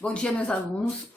Bom dia, meus alunos.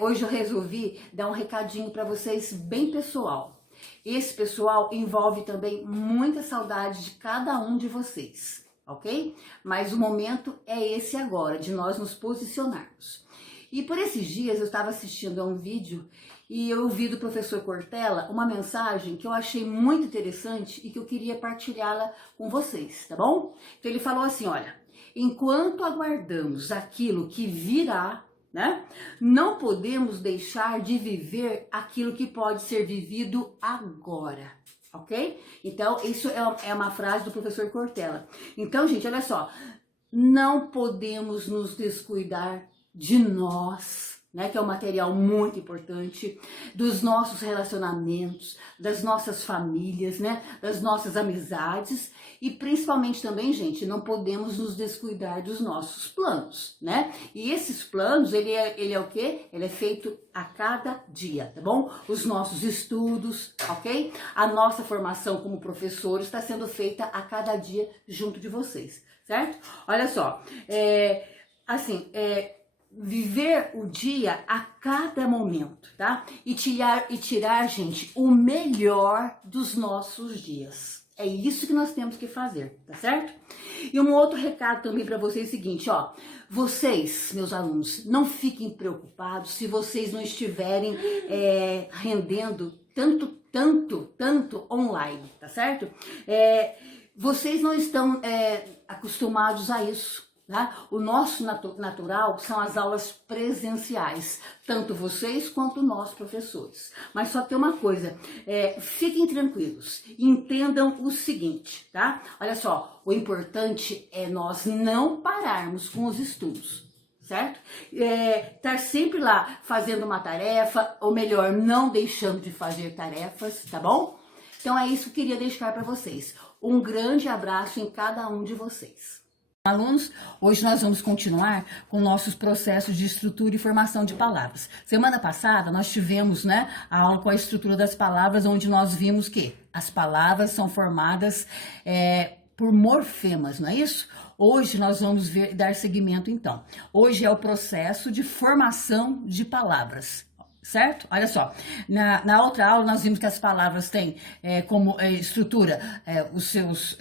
Hoje eu resolvi dar um recadinho para vocês bem pessoal. Esse pessoal envolve também muita saudade de cada um de vocês, ok? Mas o momento é esse agora, de nós nos posicionarmos. E por esses dias eu estava assistindo a um vídeo e eu ouvi do professor Cortella uma mensagem que eu achei muito interessante e que eu queria partilhá-la com vocês, tá bom? Então ele falou assim, olha, enquanto aguardamos aquilo que virá, né, não podemos deixar de viver aquilo que pode ser vivido agora, ok? Então, isso é uma frase do professor Cortella. Então, gente, olha só, não podemos nos descuidar de nós, né, que é um material muito importante, dos nossos relacionamentos, das nossas famílias, né, das nossas amizades e principalmente também, gente, não podemos nos descuidar dos nossos planos, né? E esses planos, ele é o quê? Ele é feito a cada dia, tá bom? Os nossos estudos, ok? A nossa formação como professores está sendo feita a cada dia junto de vocês, certo? Olha só, viver o dia a cada momento, tá? E tirar, gente, o melhor dos nossos dias. É isso que nós temos que fazer, tá certo? E um outro recado também para vocês é o seguinte, ó. Vocês, meus alunos, não fiquem preocupados se vocês não estiverem rendendo tanto online, tá certo? Vocês não estão acostumados a isso. Tá? O nosso natural são as aulas presenciais, tanto vocês quanto nós professores. Mas só tem uma coisa, fiquem tranquilos, entendam o seguinte, tá? Olha só, o importante é nós não pararmos com os estudos, certo? Estar sempre lá fazendo uma tarefa, ou melhor, não deixando de fazer tarefas, tá bom? Então é isso que eu queria deixar para vocês. Um grande abraço em cada um de vocês. Alunos, hoje nós vamos continuar com nossos processos de estrutura e formação de palavras. Semana passada nós tivemos, né, a aula com a estrutura das palavras, onde nós vimos que as palavras são formadas por morfemas, não é isso? Hoje nós vamos dar seguimento então. Hoje é o processo de formação de palavras. Certo? Olha só, na outra aula nós vimos que as palavras têm como estrutura os seus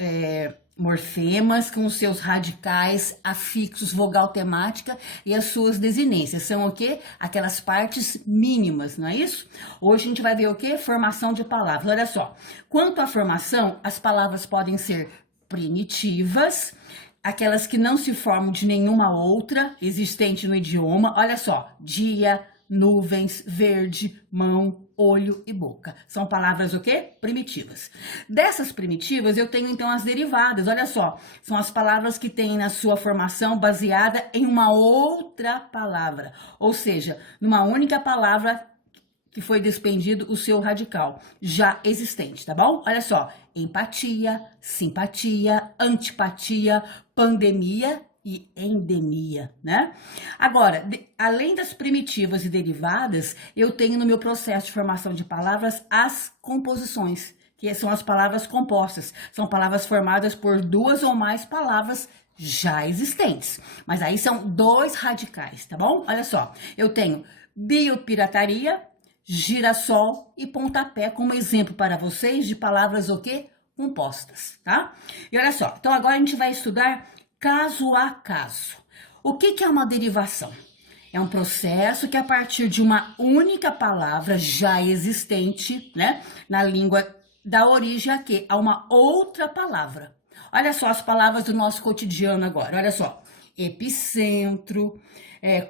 morfemas com os seus radicais, afixos, vogal temática e as suas desinências. São o quê? Aquelas partes mínimas, não é isso? Hoje a gente vai ver o quê? Formação de palavras. Olha só, quanto à formação, as palavras podem ser primitivas, aquelas que não se formam de nenhuma outra existente no idioma. Olha só, dia, nuvens, verde, mão, olho e boca. São palavras o quê? Primitivas. Dessas primitivas, eu tenho então as derivadas. Olha só, são as palavras que têm na sua formação baseada em uma outra palavra. Ou seja, numa única palavra que foi despendido o seu radical já existente, tá bom? Olha só, empatia, simpatia, antipatia, pandemia e endemia, né? Agora, além das primitivas e derivadas, eu tenho no meu processo de formação de palavras as composições, que são as palavras compostas. São palavras formadas por duas ou mais palavras já existentes. Mas aí são dois radicais, tá bom? Olha só, eu tenho biopirataria, girassol e pontapé como exemplo para vocês de palavras o quê? Compostas, tá? E olha só, então agora a gente vai estudar caso a caso. O que é uma derivação? É um processo que a partir de uma única palavra já existente, né, na língua, dá origem a quê? A uma outra palavra. Olha só as palavras do nosso cotidiano agora, olha só. Epicentro,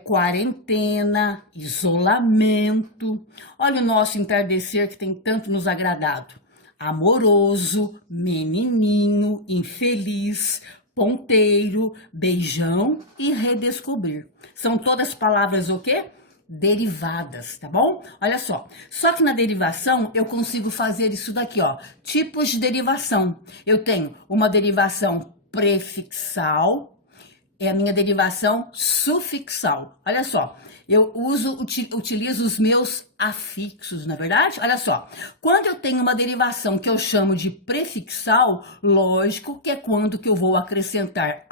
quarentena, isolamento. Olha o nosso entardecer que tem tanto nos agradado. Amoroso, menininho, infeliz, ponteiro, beijão e redescobrir. São todas palavras o quê? Derivadas, tá bom? Olha só, só que na derivação eu consigo fazer isso daqui, ó, tipos de derivação. Eu tenho uma derivação prefixal, é a minha derivação sufixal. Olha só, eu utilizo os meus afixos, na verdade? Olha só, quando eu tenho uma derivação que eu chamo de prefixal, lógico que é quando que eu vou acrescentar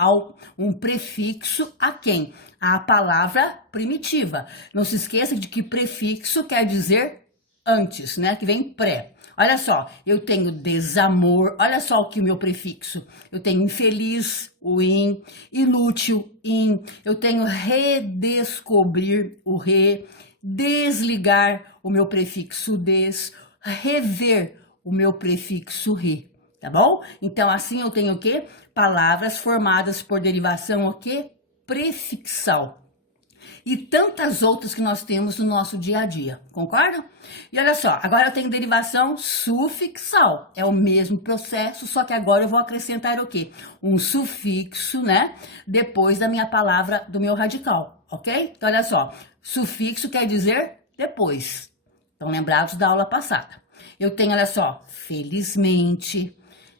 um prefixo a quem? a palavra primitiva. Não se esqueça de que prefixo quer dizer antes, né? Que vem pré. Olha só, eu tenho desamor, olha só o que o meu prefixo. Eu tenho infeliz, o in, inútil, in. Eu tenho redescobrir, o re, desligar, o meu prefixo des, rever, o meu prefixo re, tá bom? Então, assim eu tenho o quê? Palavras formadas por derivação, o quê? Prefixal. E tantas outras que nós temos no nosso dia a dia, concordam? E olha só, agora eu tenho derivação sufixal, é o mesmo processo, só que agora eu vou acrescentar o quê? Um sufixo, né? Depois da minha palavra, do meu radical, ok? Então olha só, sufixo quer dizer depois, estão lembrados da aula passada. Eu tenho, olha só, felizmente,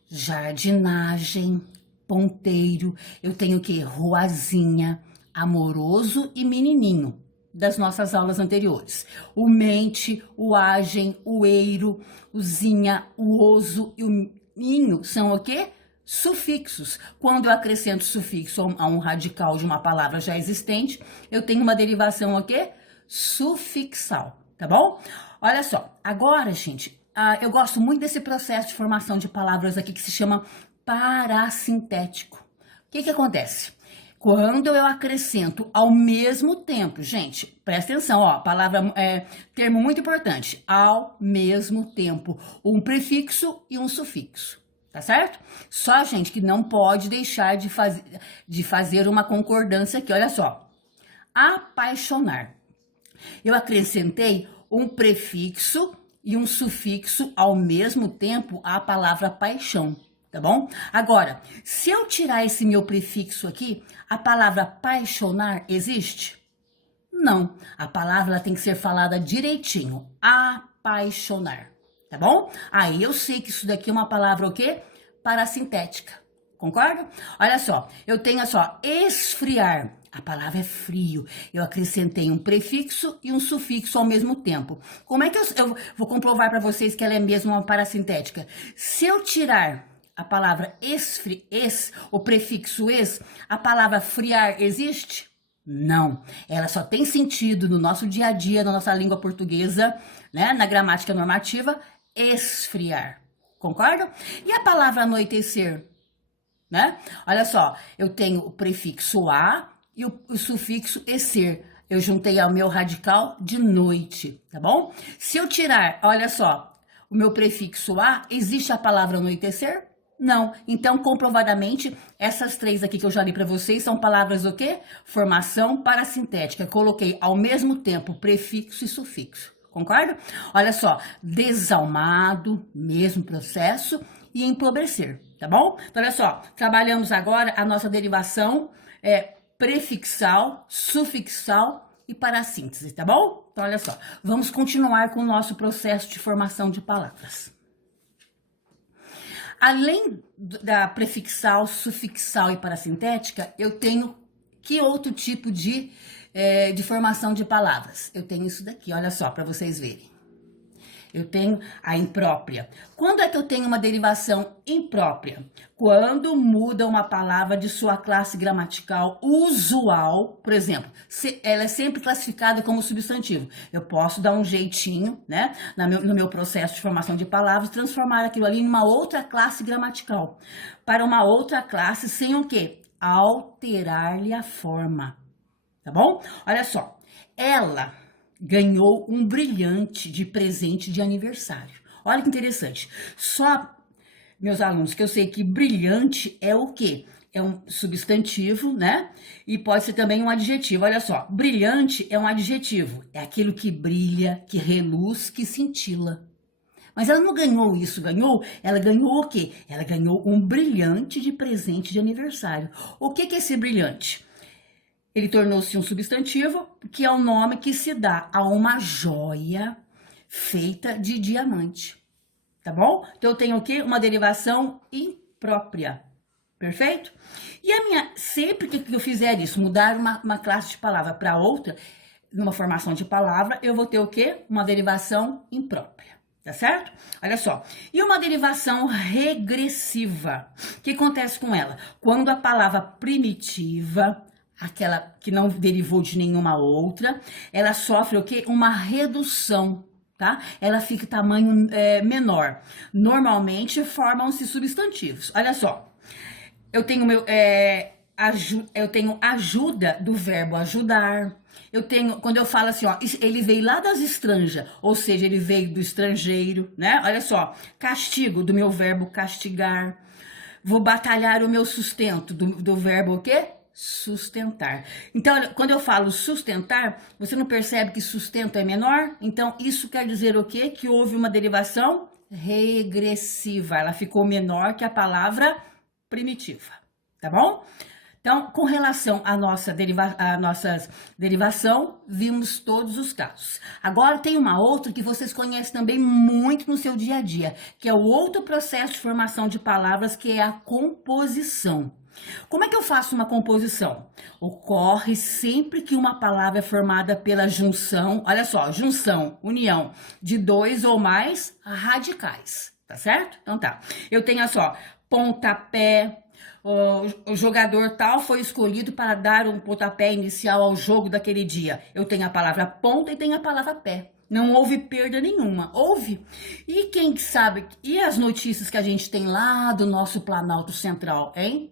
jardinagem, ponteiro, eu tenho o quê? Ruazinha, amoroso e menininho, das nossas aulas anteriores. O mente, o agem, o eiro, o zinha, o oso e o ninho são o quê? Sufixos. Quando eu acrescento sufixo a um radical de uma palavra já existente, eu tenho uma derivação o quê? Sufixal, tá bom? Olha só, agora, gente, eu gosto muito desse processo de formação de palavras aqui que se chama parasintético. O que acontece? Quando eu acrescento ao mesmo tempo, gente, presta atenção, ó, palavra, termo muito importante, ao mesmo tempo, um prefixo e um sufixo, tá certo? Só, gente, que não pode deixar de fazer uma concordância aqui, olha só. Apaixonar. Eu acrescentei um prefixo e um sufixo ao mesmo tempo à palavra paixão. Tá bom? Agora, se eu tirar esse meu prefixo aqui, a palavra apaixonar existe? Não. A palavra ela tem que ser falada direitinho. Apaixonar. Tá bom? Aí eu sei que isso daqui é uma palavra o quê? Parasintética. Concorda? Olha só, eu tenho só esfriar. A palavra é frio. Eu acrescentei um prefixo e um sufixo ao mesmo tempo. Como é que eu vou comprovar para vocês que ela é mesmo uma parasintética? Se eu tirar a palavra o prefixo es, a palavra friar existe? Não. Ela só tem sentido no nosso dia a dia, na nossa língua portuguesa, né? Na gramática normativa, esfriar. Concordam? E a palavra anoitecer? Né? Olha só, eu tenho o prefixo a e o sufixo ecer. Eu juntei ao meu radical de noite, tá bom? Se eu tirar, olha só, o meu prefixo a, existe a palavra anoitecer? Não. Então, comprovadamente, essas três aqui que eu já li para vocês são palavras o quê? Formação parasintética. Coloquei ao mesmo tempo prefixo e sufixo. Concorda? Olha só, desalmado, mesmo processo, e empobrecer, tá bom? Então, olha só, trabalhamos agora a nossa derivação prefixal, sufixal e parassíntese, tá bom? Então, olha só, vamos continuar com o nosso processo de formação de palavras. Além da prefixal, sufixal e parasintética, eu tenho que outro tipo de formação de palavras? Eu tenho isso daqui, olha só, para vocês verem. Eu tenho a imprópria. Quando é que eu tenho uma derivação imprópria? Quando muda uma palavra de sua classe gramatical usual, por exemplo, ela é sempre classificada como substantivo. Eu posso dar um jeitinho, né, no meu processo de formação de palavras, transformar aquilo ali em uma outra classe gramatical. Para uma outra classe sem o quê? Alterar-lhe a forma. Tá bom? Olha só. Ela ganhou um brilhante de presente de aniversário. Olha que interessante. Só, meus alunos, que eu sei que brilhante é o quê? É um substantivo, né? E pode ser também um adjetivo. Olha só, brilhante é um adjetivo. É aquilo que brilha, que reluz, que cintila. Mas ela não ganhou isso, ela ganhou o quê? Ela ganhou um brilhante de presente de aniversário. O que é esse brilhante? Ele tornou-se um substantivo, que é o nome que se dá a uma joia feita de diamante, tá bom? Então, eu tenho o quê? Uma derivação imprópria, perfeito? E sempre que eu fizer isso, mudar uma classe de palavra para outra, numa formação de palavra, eu vou ter o quê? Uma derivação imprópria. Tá certo? Olha só. E uma derivação regressiva. O que acontece com ela? Quando a palavra primitiva aquela que não derivou de nenhuma outra, ela sofre o quê? Uma redução, tá? Ela fica tamanho menor. Normalmente formam-se substantivos. Olha só, eu tenho eu tenho ajuda do verbo ajudar. Eu tenho, quando eu falo assim, ó, ele veio lá das estranjas, ou seja, ele veio do estrangeiro, né? Olha só, castigo do meu verbo castigar. Vou batalhar o meu sustento do verbo o quê? Sustentar. Então, quando eu falo sustentar, você não percebe que sustento é menor? Então, isso quer dizer o quê? Que houve uma derivação regressiva. Ela ficou menor que a palavra primitiva, tá bom? Então, com relação à nossa derivação, vimos todos os casos. Agora tem uma outra que vocês conhecem também muito no seu dia a dia, que é o outro processo de formação de palavras, que é a composição. Como é que eu faço uma composição? Ocorre sempre que uma palavra é formada pela junção, olha só, junção, união de dois ou mais radicais, tá certo? Então tá, eu tenho só, pontapé, o jogador tal foi escolhido para dar um pontapé inicial ao jogo daquele dia. Eu tenho a palavra ponta e tenho a palavra pé. Não houve perda nenhuma. Houve. E quem sabe? E as notícias que a gente tem lá do nosso Planalto Central, hein?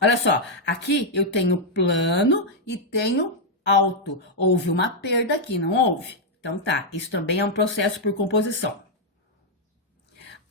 Olha só, aqui eu tenho plano e tenho alto. Houve uma perda aqui, não houve? Então tá, isso também é um processo por composição.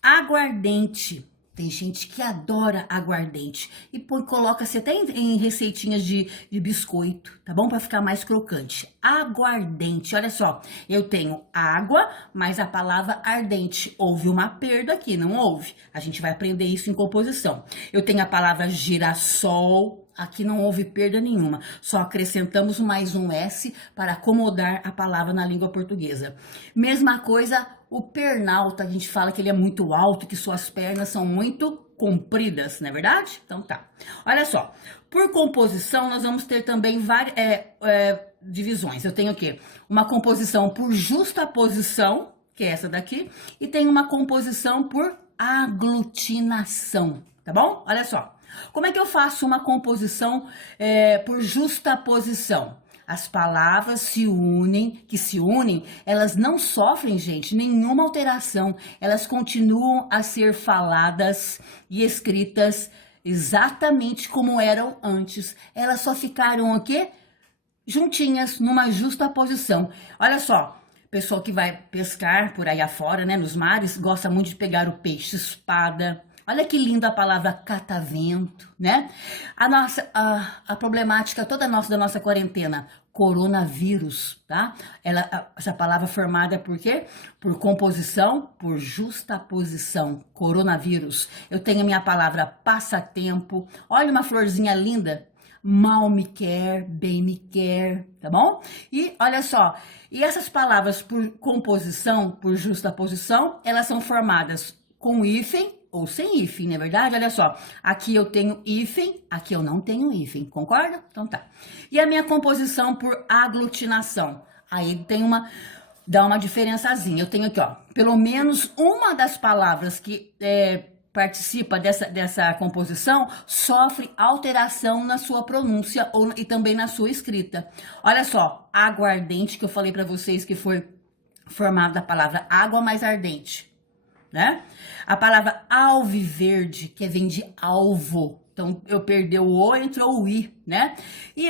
Aguardente. Tem gente que adora aguardente e coloca-se até em receitinhas de biscoito, tá bom? Para ficar mais crocante. Aguardente, olha só, eu tenho água, mas a palavra ardente. Houve uma perda aqui, não houve? A gente vai aprender isso em composição. Eu tenho a palavra girassol, aqui não houve perda nenhuma. Só acrescentamos mais um S para acomodar a palavra na língua portuguesa. Mesma coisa, o pernalta, a gente fala que ele é muito alto, que suas pernas são muito compridas, não é verdade? Então tá. Olha só, por composição nós vamos ter também várias divisões. Eu tenho o quê? Uma composição por justaposição, que é essa daqui, e tem uma composição por aglutinação, tá bom? Olha só. Como é que eu faço uma composição por justaposição? As palavras se unem, elas não sofrem, gente, nenhuma alteração. Elas continuam a ser faladas e escritas exatamente como eram antes. Elas só ficaram o quê? Juntinhas, numa justaposição. Olha só, pessoal que vai pescar por aí afora, né, nos mares, gosta muito de pegar o peixe espada. Olha que linda a palavra catavento, né? A problemática toda da nossa quarentena, coronavírus, tá? Essa palavra formada por quê? Por composição, por justaposição, coronavírus. Eu tenho a minha palavra passatempo. Olha uma florzinha linda. Mal me quer, bem me quer, tá bom? E olha só, e essas palavras por composição, por justaposição, elas são formadas com hífen ou sem hífen, não é verdade? Olha só, aqui eu tenho hífen, aqui eu não tenho hífen, concorda? Então tá. E a minha composição por aglutinação, aí dá uma diferençazinha. Eu tenho aqui, ó, pelo menos uma das palavras que participa dessa composição sofre alteração na sua pronúncia e também na sua escrita. Olha só, aguardente, que eu falei para vocês que foi formada da palavra água mais ardente, né? A palavra alviverde, que vem de alvo. Então, eu perdi o O, entrou o I, né? E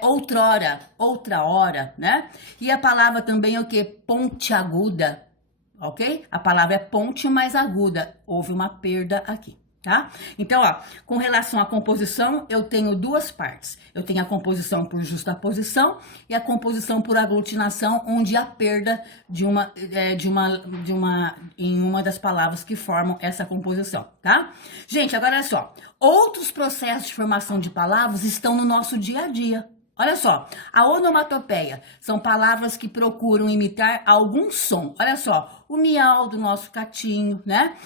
outrora, outra hora, né? E a palavra também é o quê? Pontiaguda, ok? A palavra é ponte mais aguda. Houve uma perda aqui, tá? Então, ó, com relação à composição, eu tenho duas partes. Eu tenho a composição por justaposição e a composição por aglutinação, onde a perda em uma das palavras que formam essa composição, tá? Gente, agora olha só. Outros processos de formação de palavras estão no nosso dia a dia. Olha só, a onomatopeia são palavras que procuram imitar algum som. Olha só, o miau do nosso gatinho, né?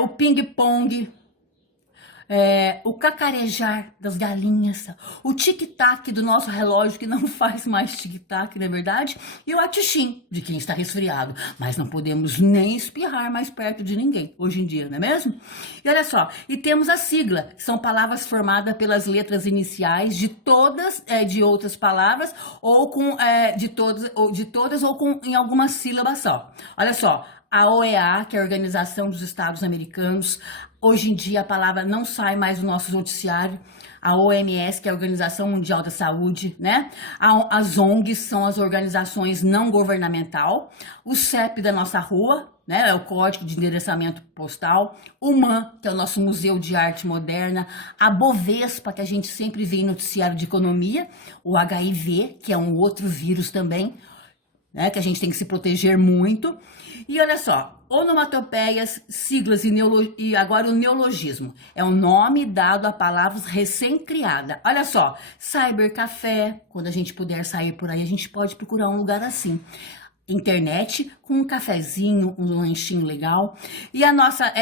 O ping-pong, o cacarejar das galinhas, o tic-tac do nosso relógio que não faz mais tic-tac, não é verdade? E o atixim de quem está resfriado. Mas não podemos nem espirrar mais perto de ninguém, hoje em dia, não é mesmo? E olha só, e temos a sigla, que são palavras formadas pelas letras iniciais de todas, de outras palavras, ou com, de todas, ou com em alguma sílaba só. Olha só, a OEA, que é a Organização dos Estados Americanos, hoje em dia a palavra não sai mais do nosso noticiário. A OMS, que é a Organização Mundial da Saúde, né? As ONGs são as organizações não governamental. O CEP da nossa rua, né? É o Código de Endereçamento Postal. O MAN, que é o nosso Museu de Arte Moderna. A Bovespa, que a gente sempre vê em noticiário de economia. O HIV, que é um outro vírus também, né, que a gente tem que se proteger muito. E olha só, onomatopeias, siglas e agora o neologismo. É um nome dado a palavras recém-criadas. Olha só, cybercafé, quando a gente puder sair por aí, a gente pode procurar um lugar assim. Internet com um cafezinho, um lanchinho legal. E a nossa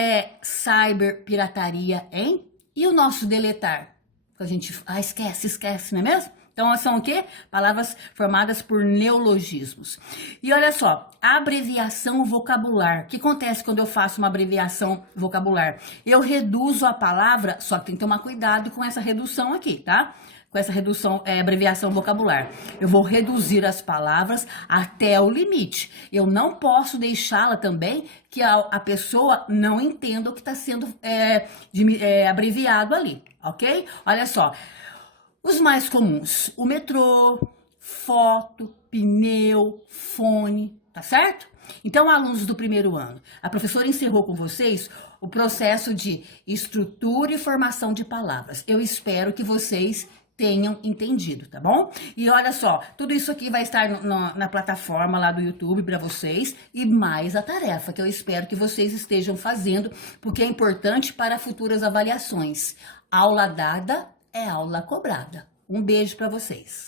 cyberpirataria, hein? E o nosso deletar? Que a gente, esquece, não é mesmo? Então, são o quê? Palavras formadas por neologismos. E olha só, abreviação vocabular. O que acontece quando eu faço uma abreviação vocabular? Eu reduzo a palavra, só que tem que tomar cuidado com essa redução aqui, tá? Com essa redução, abreviação vocabular. Eu vou reduzir as palavras até o limite. Eu não posso deixá-la também que a pessoa não entenda o que está sendo abreviado ali, ok? Olha só. Os mais comuns, o metrô, foto, pneu, fone, tá certo? Então, alunos do primeiro ano, a professora encerrou com vocês o processo de estrutura e formação de palavras. Eu espero que vocês tenham entendido, tá bom? E olha só, tudo isso aqui vai estar na plataforma lá do YouTube para vocês e mais a tarefa que eu espero que vocês estejam fazendo, porque é importante para futuras avaliações. Aula dada é aula cobrada. Um beijo para vocês.